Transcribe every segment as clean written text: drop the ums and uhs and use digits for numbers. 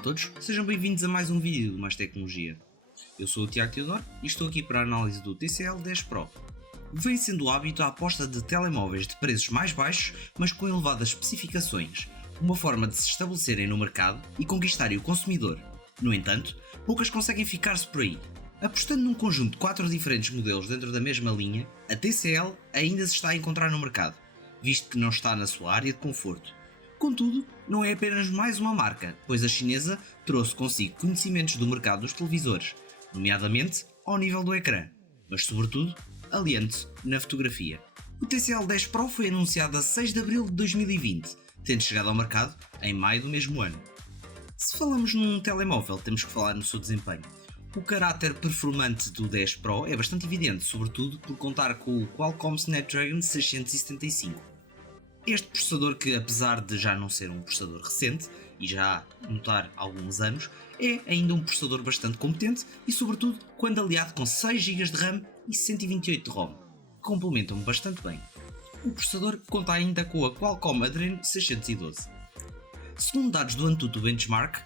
Olá a todos, sejam bem-vindos a mais um vídeo de Mais Tecnologia. Eu sou o Tiago Teodoro e estou aqui para a análise do TCL 10 Pro. Vem sendo o hábito a aposta de telemóveis de preços mais baixos, mas com elevadas especificações, uma forma de se estabelecerem no mercado e conquistarem o consumidor. No entanto, poucas conseguem ficar-se por aí. Apostando num conjunto de 4 diferentes modelos dentro da mesma linha, a TCL ainda se está a encontrar no mercado, visto que não está na sua área de conforto. Contudo, não é apenas mais uma marca, pois a chinesa trouxe consigo conhecimentos do mercado dos televisores, nomeadamente ao nível do ecrã, mas sobretudo aliante na fotografia. O TCL 10 Pro foi anunciado a 6 de abril de 2020, tendo chegado ao mercado em maio do mesmo ano. Se falamos num telemóvel, temos que falar no seu desempenho. O caráter performante do 10 Pro é bastante evidente, sobretudo por contar com o Qualcomm Snapdragon 675. Este processador, que apesar de já não ser um processador recente e já notar alguns anos, é ainda um processador bastante competente e sobretudo quando aliado com 6 GB de RAM e 128 de ROM, que complementam bastante bem. O processador conta ainda com a Qualcomm Adreno 612. Segundo dados do Antutu Benchmark,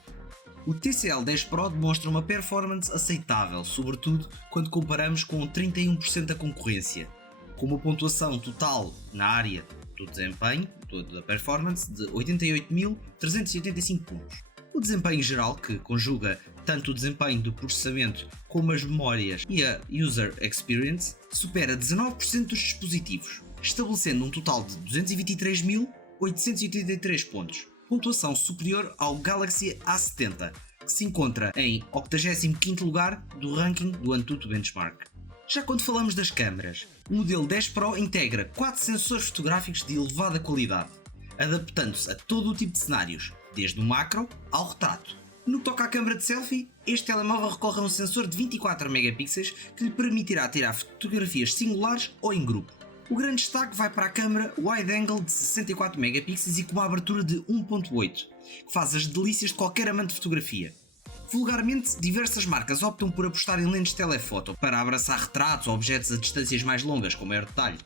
o TCL 10 Pro demonstra uma performance aceitável, sobretudo quando comparamos com 31% da concorrência, com uma pontuação total na área do desempenho, da performance, de 88.385 pontos. O desempenho geral, que conjuga tanto o desempenho do processamento como as memórias e a User Experience, supera 19% dos dispositivos, estabelecendo um total de 223.883 pontos, pontuação superior ao Galaxy A70, que se encontra em 85º lugar do ranking do Antutu Benchmark. Já quando falamos das câmaras, o modelo 10 Pro integra 4 sensores fotográficos de elevada qualidade, adaptando-se a todo o tipo de cenários, desde o macro ao retrato. No que toca à câmara de selfie, este telemóvel recorre a um sensor de 24 megapixels que lhe permitirá tirar fotografias singulares ou em grupo. O grande destaque vai para a câmara wide angle de 64 megapixels e com uma abertura de 1.8, que faz as delícias de qualquer amante de fotografia. Vulgarmente, diversas marcas optam por apostar em lentes telefoto para abraçar retratos ou objetos a distâncias mais longas com maior detalhe.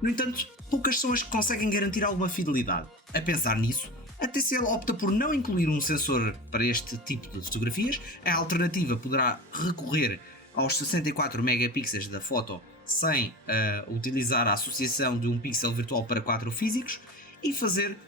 No entanto, poucas são as que conseguem garantir alguma fidelidade. A pensar nisso, a TCL opta por não incluir um sensor para este tipo de fotografias. A alternativa poderá recorrer aos 64 megapixels da foto sem utilizar a associação de um pixel virtual para 4 físicos e fazer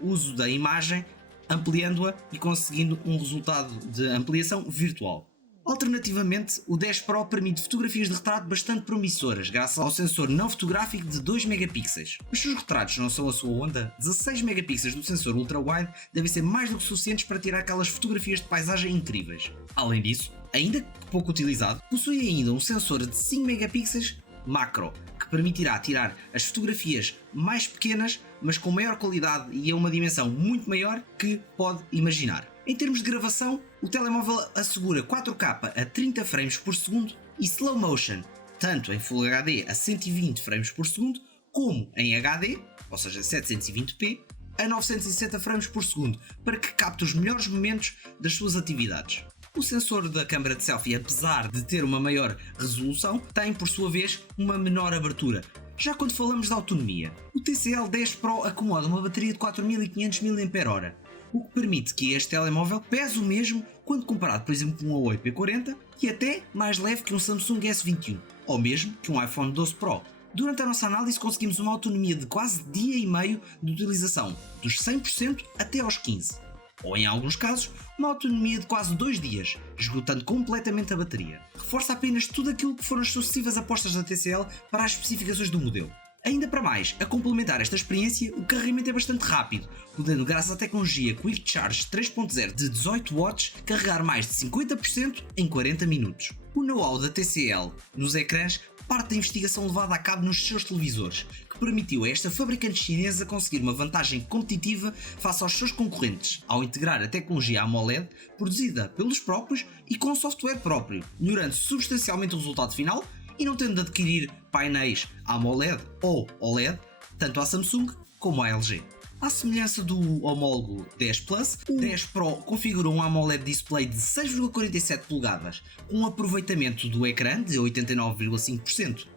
uso da imagem, ampliando-a e conseguindo um resultado de ampliação virtual. Alternativamente, o 10 Pro permite fotografias de retrato bastante promissoras, graças ao sensor não fotográfico de 2 megapixels. Mas se os retratos não são a sua onda, 16 megapixels do sensor ultra-wide devem ser mais do que suficientes para tirar aquelas fotografias de paisagem incríveis. Além disso, ainda que pouco utilizado, possui ainda um sensor de 5 megapixels macro, que permitirá tirar as fotografias mais pequenas, mas com maior qualidade e a uma dimensão muito maior que pode imaginar. Em termos de gravação, o telemóvel assegura 4K a 30 frames por segundo e slow motion, tanto em Full HD a 120 frames por segundo, como em HD, ou seja 720p, a 960 frames por segundo, para que capte os melhores momentos das suas atividades. O sensor da câmara de selfie, apesar de ter uma maior resolução, tem por sua vez uma menor abertura. Já quando falamos de autonomia, o TCL 10 Pro acomoda uma bateria de 4500 mAh, o que permite que este telemóvel pese o mesmo quando comparado, por exemplo, com um Huawei P40 e até mais leve que um Samsung S21, ou mesmo que um iPhone 12 Pro. Durante a nossa análise conseguimos uma autonomia de quase dia e meio de utilização, dos 100% até aos 15%. Ou em alguns casos, uma autonomia de quase 2 dias, esgotando completamente a bateria. Reforça apenas tudo aquilo que foram as sucessivas apostas da TCL para as especificações do modelo. Ainda para mais, a complementar esta experiência, o carregamento é bastante rápido, podendo, graças à tecnologia Quick Charge 3.0 de 18 watts, carregar mais de 50% em 40 minutos. O know-how da TCL nos ecrãs parte da investigação levada a cabo nos seus televisores, que permitiu a esta fabricante chinesa conseguir uma vantagem competitiva face aos seus concorrentes, ao integrar a tecnologia AMOLED produzida pelos próprios e com software próprio, melhorando substancialmente o resultado final e não tendo de adquirir painéis AMOLED ou OLED, tanto à Samsung como à LG. À semelhança do homólogo 10 Plus, o 10 Pro configura um AMOLED display de 6,47 polegadas, com um aproveitamento do ecrã de 89,5%.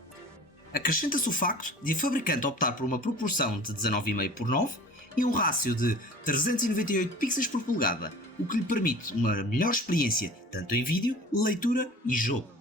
Acrescenta-se o facto de a fabricante optar por uma proporção de 19,5 por 9 e um rácio de 398 pixels por polegada, o que lhe permite uma melhor experiência tanto em vídeo, leitura e jogo.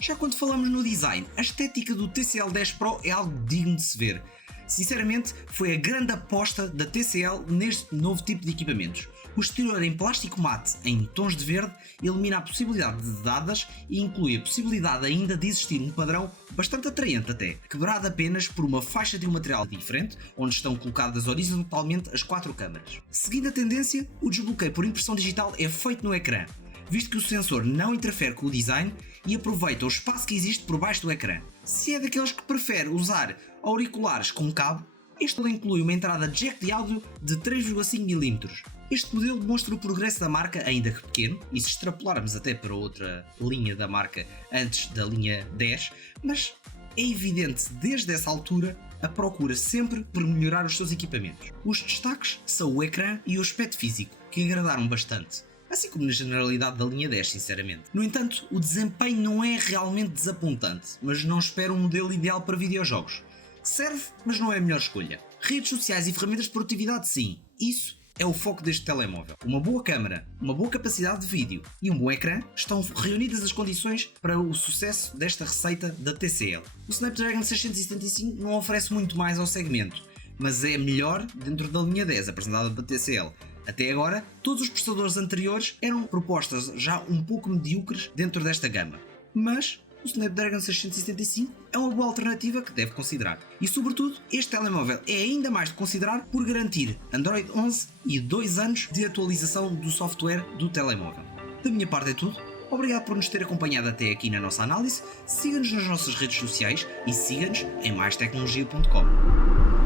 Já quando falamos no design, a estética do TCL 10 Pro é algo digno de se ver. Sinceramente, foi a grande aposta da TCL neste novo tipo de equipamentos. O exterior em plástico mate em tons de verde elimina a possibilidade de dadas e inclui a possibilidade ainda de existir um padrão bastante atraente até, quebrado apenas por uma faixa de um material diferente, onde estão colocadas horizontalmente as 4 câmaras. Seguindo a tendência, o desbloqueio por impressão digital é feito no ecrã, visto que o sensor não interfere com o design e aproveita o espaço que existe por baixo do ecrã. Se é daqueles que prefere usar auriculares com cabo, este inclui uma entrada jack de áudio de 3,5mm. Este modelo demonstra o progresso da marca, ainda que pequeno, e se extrapolarmos até para outra linha da marca antes da linha 10, mas é evidente desde essa altura a procura sempre por melhorar os seus equipamentos. Os destaques são o ecrã e o aspecto físico, que agradaram bastante, assim como na generalidade da linha 10, sinceramente. No entanto, o desempenho não é realmente desapontante, mas não espero um modelo ideal para videojogos. Serve, mas não é a melhor escolha. Redes sociais e ferramentas de produtividade, sim, isso é o foco deste telemóvel. Uma boa câmara, uma boa capacidade de vídeo e um bom ecrã estão reunidas as condições para o sucesso desta receita da TCL. O Snapdragon 675 não oferece muito mais ao segmento, mas é melhor dentro da linha 10 apresentada pela TCL. Até agora, todos os processadores anteriores eram propostas já um pouco medíocres dentro desta gama, mas o Snapdragon 675 é uma boa alternativa que deve considerar. E sobretudo, este telemóvel é ainda mais de considerar por garantir Android 11 e 2 anos de atualização do software do telemóvel. Da minha parte é tudo. Obrigado por nos ter acompanhado até aqui na nossa análise. Siga-nos nas nossas redes sociais e siga-nos em maistecnologia.com.